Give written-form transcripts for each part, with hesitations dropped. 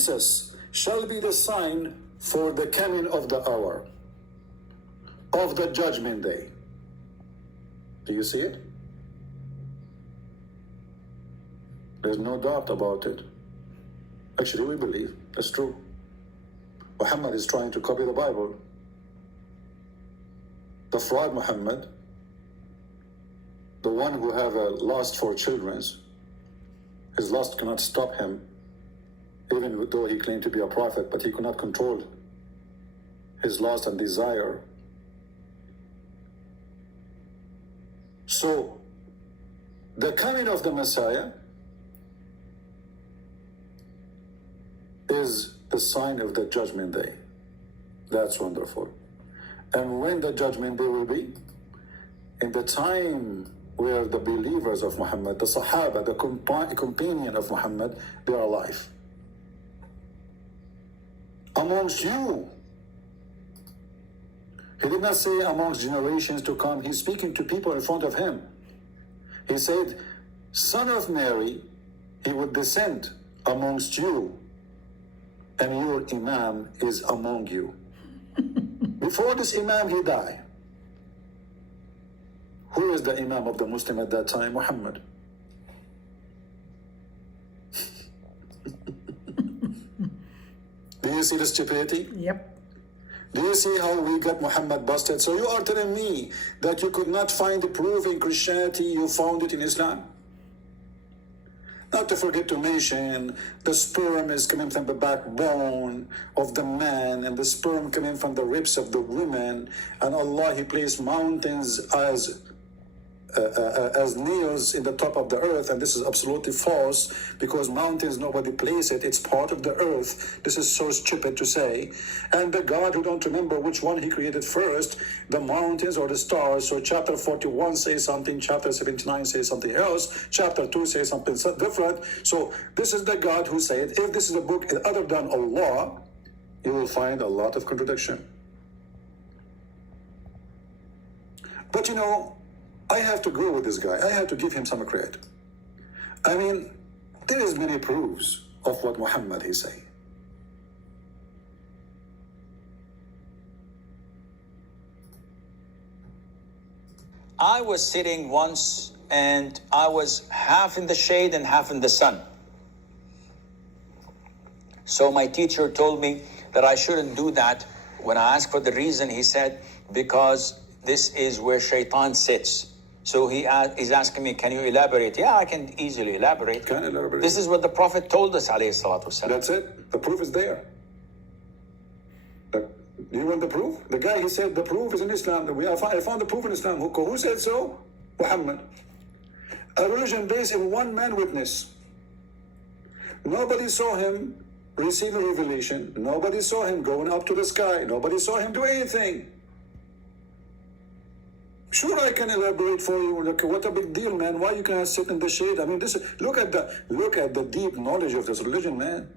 Jesus shall be the sign for the coming of the hour of the judgment day. Do you see it? There's no doubt about it. Actually, we believe that's true. Muhammad is trying to copy the Bible. The fraud Muhammad, the one who have a lust for children, his lust cannot stop him, even though he claimed to be a prophet, but he could not control his lust and desire. So, the coming of the Messiah is the sign of the judgment day. That's wonderful. And when the judgment day will be? In the time where the believers of Muhammad, the Sahaba, the companion of Muhammad, they are alive. Amongst you. He did not say amongst generations to come. He's speaking to people in front of him. He said, Son of Mary, he would descend amongst you, and your Imam is among you. Before this Imam, he died. Who is the Imam of the Muslim at that time? Muhammad. Do you see the stupidity? Yep. Do you see how we got Muhammad busted? So you are telling me that you could not find the proof in Christianity, you found it in Islam? Not to forget to mention, the sperm is coming from the backbone of the man, and the sperm coming from the ribs of the woman, and Allah, He placed mountains as nails in the top of the earth, and this is absolutely false, because mountains, nobody place it, it's part of the earth. This is so stupid to say. And the God who don't remember which one he created first, the mountains or the stars. So chapter 41 says something, chapter 79 says something else, chapter 2 says something different. So this is the God who said, if this is a book other than Allah, you will find a lot of contradiction. But you know, I have to go with this guy. I have to give him some credit. I mean, there is many proofs of what Muhammad is saying. I was sitting once and I was half in the shade and half in the sun. So my teacher told me that I shouldn't do that. When I asked for the reason, he said, because this is where Shaitan sits. So he's asking me, can you elaborate? Yeah, I can easily elaborate. Can elaborate? This is what the Prophet told us, alayhi salatu wasalam. That's it. The proof is there. Do you want the proof? The guy, he said, the proof is in Islam. I found the proof in Islam. Who said so? Muhammad. A religion based in one man witness. Nobody saw him receiving revelation. Nobody saw him going up to the sky. Nobody saw him do anything. Sure, I can elaborate for you. Look, what a big deal, man. Why you cannot sit in the shade? I mean, look at the deep knowledge of this religion, man.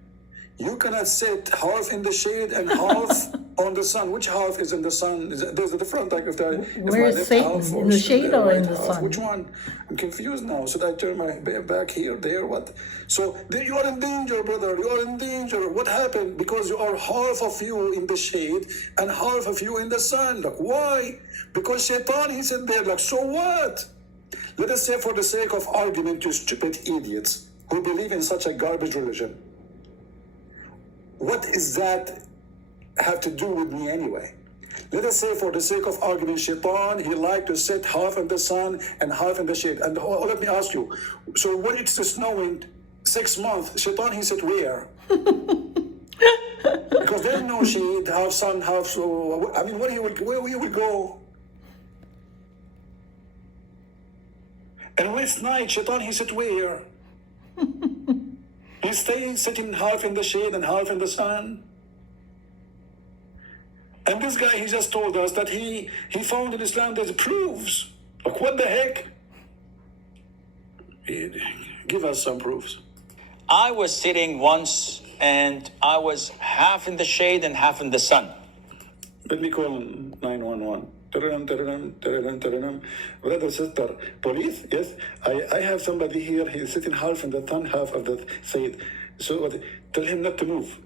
You cannot sit half in the shade and half on the sun. Which half is in the sun? There's a difference. Like where is Satan? In the shade or in the sun? Which one? I'm confused now. Should I turn my back here, there? What? So you are in danger, brother. You are in danger. What happened? Because you are half of you in the shade and half of you in the sun. Like, why? Because Shaitan, he said there, like, so what? Let us say, for the sake of argument, you stupid idiots who believe in such a garbage religion, what is that have to do with me anyway? Let us say, for the sake of argument, Shaitan, he liked to sit half in the sun and half in the shade. And let me ask you, so when it's snowing 6 months, Shaitan, he sit where? Because there's no shade, half sun, half, so, I mean, where he will go? And when it's night, Shaitan, he sit where? He's staying, sitting half in the shade and half in the sun. And this guy, he just told us that he found in Islam there's proofs. Like, what the heck? Give us some proofs. I was sitting once and I was half in the shade and half in the sun. Let me call 911. Brother, sister, police, yes, I have somebody here, he's sitting half in the sun, half of the shade. So tell him not to move.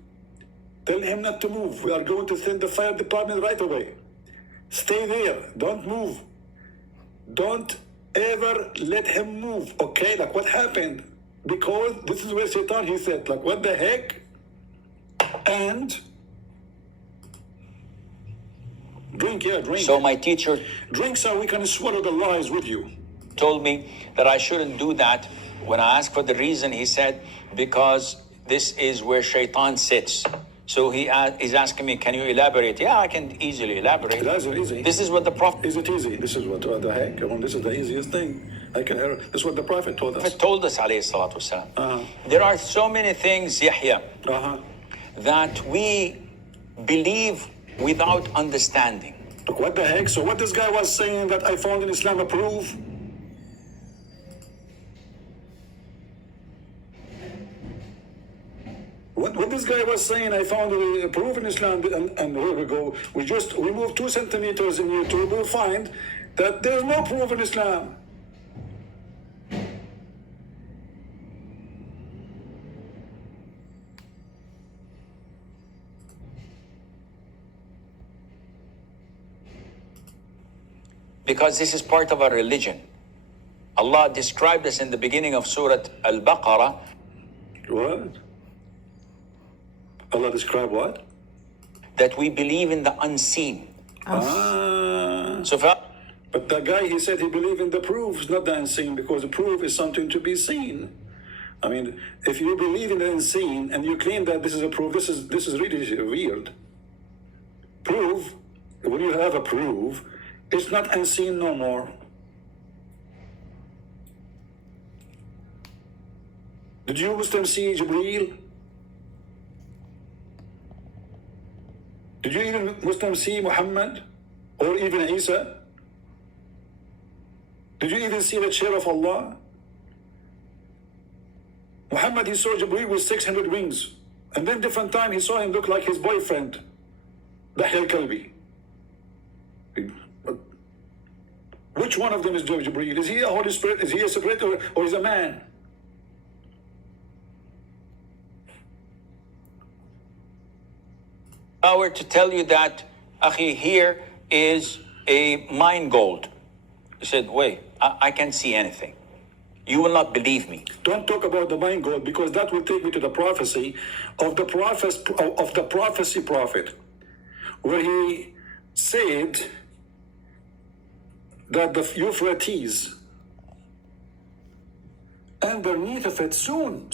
Tell him not to move. We are going to send the fire department right away. Stay there. Don't move. Don't ever let him move. Okay, like what happened? Because this is where Shaitan, he said, like, what the heck? And drink, yeah, drink. So my teacher Drink so we can swallow the lies with you. told me that I shouldn't do that. When I asked for the reason, he said, because this is where Shaitan sits. So he's asking me, can you elaborate? Yeah, I can easily elaborate. That's easy. This is what the Prophet Is it easy? This is what the heck? Come on, this is the easiest thing. I can hear. This is what the Prophet told us. told us, alayhi salatu wasalam. There are so many things, Yahya, that we believe without understanding. Look, what the heck? So what this guy was saying that I found in Islam approve? What this guy was saying, I found a proof in Islam, and here we go. We just remove 2 centimeters in YouTube, we'll find that there's no proof in Islam. Because this is part of our religion. Allah described us in the beginning of Surah Al-Baqarah. What? Allah described what? That we believe in the unseen. So but the guy, he said he believed in the proofs, not the unseen, because the proof is something to be seen. I mean, if you believe in the unseen and you claim that this is a proof, this is really weird. Proof, when you have a proof, it's not unseen no more. Did you Muslims see Jibreel? Did you even Muslims see Muhammad or even Isa? Did you even see the chair of Allah? Muhammad, he saw Jibreel with 600 wings. And then different time he saw him look like his boyfriend, Dahya al-Kalbi. Which one of them is Jibreel? Is he a Holy Spirit? Is he a spirit or is he a man? I were to tell you that, Akhi, here is a mine gold. You said, wait, I can't see anything. You will not believe me. Don't talk about the mine gold, because that will take me to the prophecy of the prophecy prophet, where he said that the Euphrates, underneath of it, soon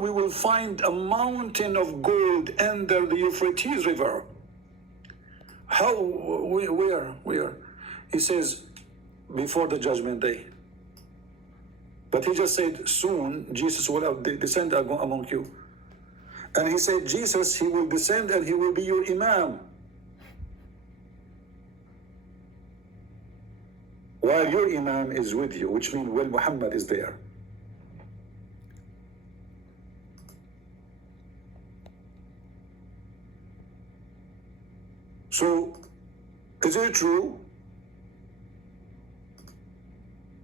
we will find a mountain of gold under the Euphrates River. How? Where? He says, before the judgment day. But he just said, soon Jesus will descend among you. And he said, Jesus, he will descend and he will be your Imam. While your Imam is with you, which means, well, Muhammad is there. So, is it true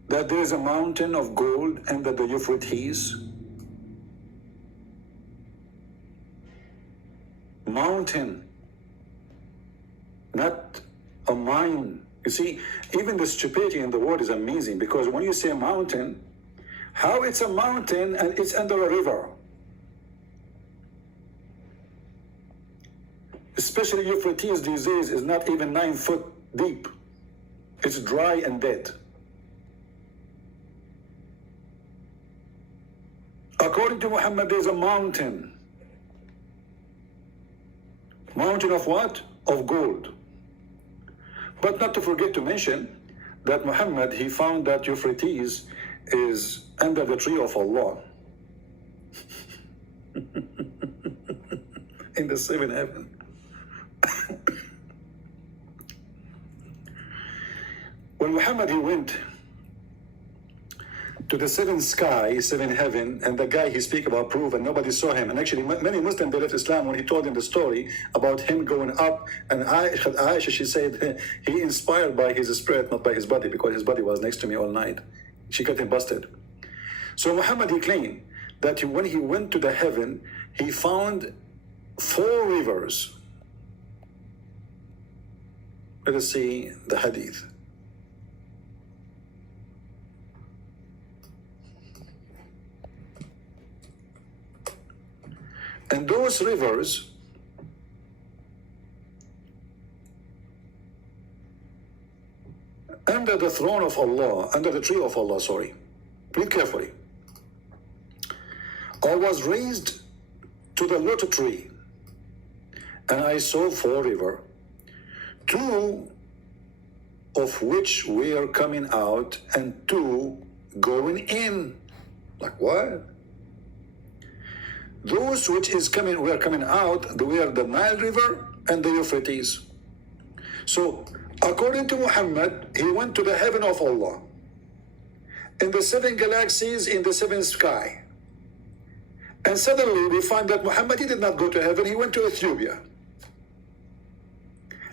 that there is a mountain of gold under the Euphrates? Mountain, not a mine. You see, even the stupidity in the word is amazing, because when you say mountain, how it's a mountain and it's under a river? Especially Euphrates these days is not even 9 foot deep. It's dry and dead. According to Muhammad, there's a mountain. Mountain of what? Of gold. But not to forget to mention that Muhammad, he found that Euphrates is under the tree of Allah. In the 7th heaven. When Muhammad, he went to the 7th sky, 7th heaven, and the guy, he speak about proof and nobody saw him. And actually many Muslims, they left Islam when he told them the story about him going up. And Aisha, she said, he inspired by his spirit, not by his body, because his body was next to me all night. She got him busted. So Muhammad, he claimed that when he went to the heaven, he found 4 rivers. Let us see the hadith. And those rivers under the throne of Allah, under the tree of Allah, sorry, read carefully. I was raised to the lotus tree, and I saw 4 rivers, 2 of which were coming out and 2 going in. Like what? Those which were coming out, they were the Nile River and the Euphrates. So, according to Muhammad, he went to the heaven of Allah, in the 7 galaxies, in the 7th sky. And suddenly we find that Muhammad, he did not go to heaven, he went to Ethiopia.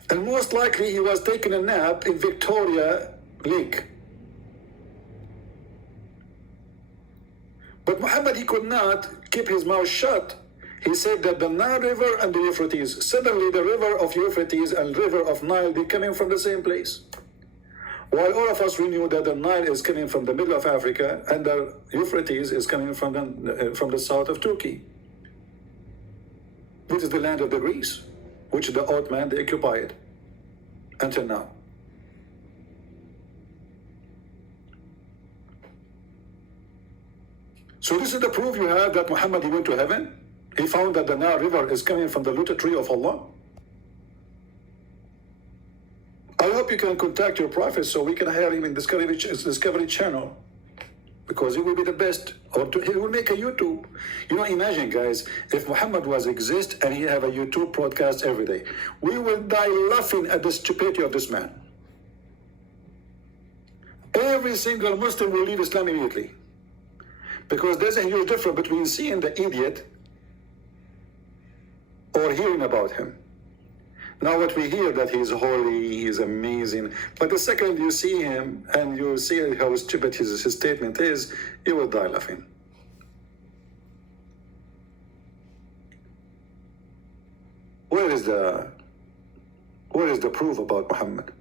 And most likely he was taking a nap in Victoria Lake. But Muhammad, he could not keep his mouth shut. He said that the Nile River and the Euphrates, suddenly the river of Euphrates and river of Nile, they coming from the same place. While all of us, we knew that the Nile is coming from the middle of Africa and the Euphrates is coming from the south of Turkey, which is the land of the Greeks, which the Ottoman, they occupied until now. So this is the proof you have that Muhammad, he went to heaven. He found that the Nile River is coming from the lotus tree of Allah. I hope you can contact your prophet so we can hire him in Discovery Channel, because he will be the best. Or he will make a YouTube. You know, imagine, guys, if Muhammad was exist and he have a YouTube broadcast every day, we will die laughing at the stupidity of this man. Every single Muslim will leave Islam immediately, because there's a huge difference between seeing the idiot or hearing about him. Now what we hear that he's holy, he's amazing, but the second you see him and you see how stupid his statement is, you will die laughing. Where is the proof about Muhammad?